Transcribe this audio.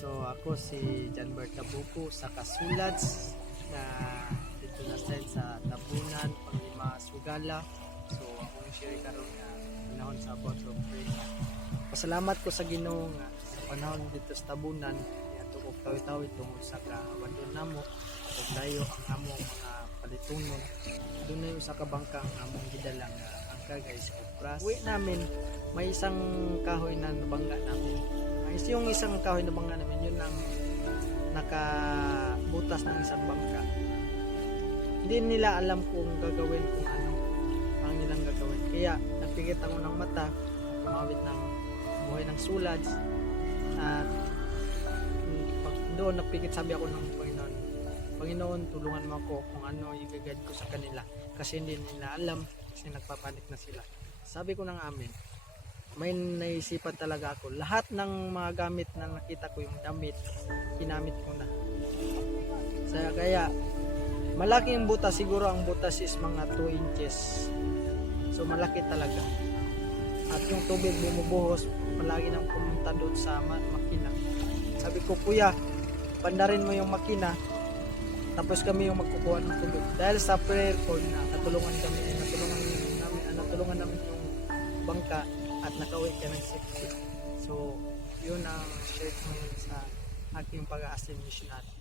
So ako si John Bert Tabuco sa Kasulads na dito na sa Tabunan, Panglima, Sugala. So akong share karon nga panahon sa about of prayer. Pasalamat ko sa Ginoo nga sa panahon dito sa Tabunan ato ko tawi-tawi tungod sa kaabandon namo ug dayo ang among mga palitunon. Doon na sa kabangkang among gidala nga ang guys kupras. Uwi namin may isang kahoy na nabangga namin. Yung isang kahoy na bangga namin, yun ang nakabutas ng isang bangka. Hindi nila alam kung gagawin, kung ano ang nilang gagawin. Kaya nagpikit ako ng mata, tumawid ng buhay ng sulads. At doon nagpikit sabi ako ng Panginoon, Panginoon, tulungan mo ako kung ano i-guide ko sa kanila. Kasi hindi nila alam, kasi nagpapanik na sila. Sabi ko ng amin, may naisipan talaga ako. Lahat ng mga gamit na nakita ko, yung damit, ginamit ko na. Kaya, malaki yung butas. Siguro ang butas is mga 2 inches. So, malaki talaga. At yung tubig bumubuhos, palagi nang pumunta doon sa makina. Sabi ko, kuya, pandarin mo yung makina, tapos kami yung magkukuha ng tubig. Dahil sa prayer ko na natulungan namin yung bangka, at nakauwi ka ng safety. So, yun ang share ko sa aking pag-a-ascension natin.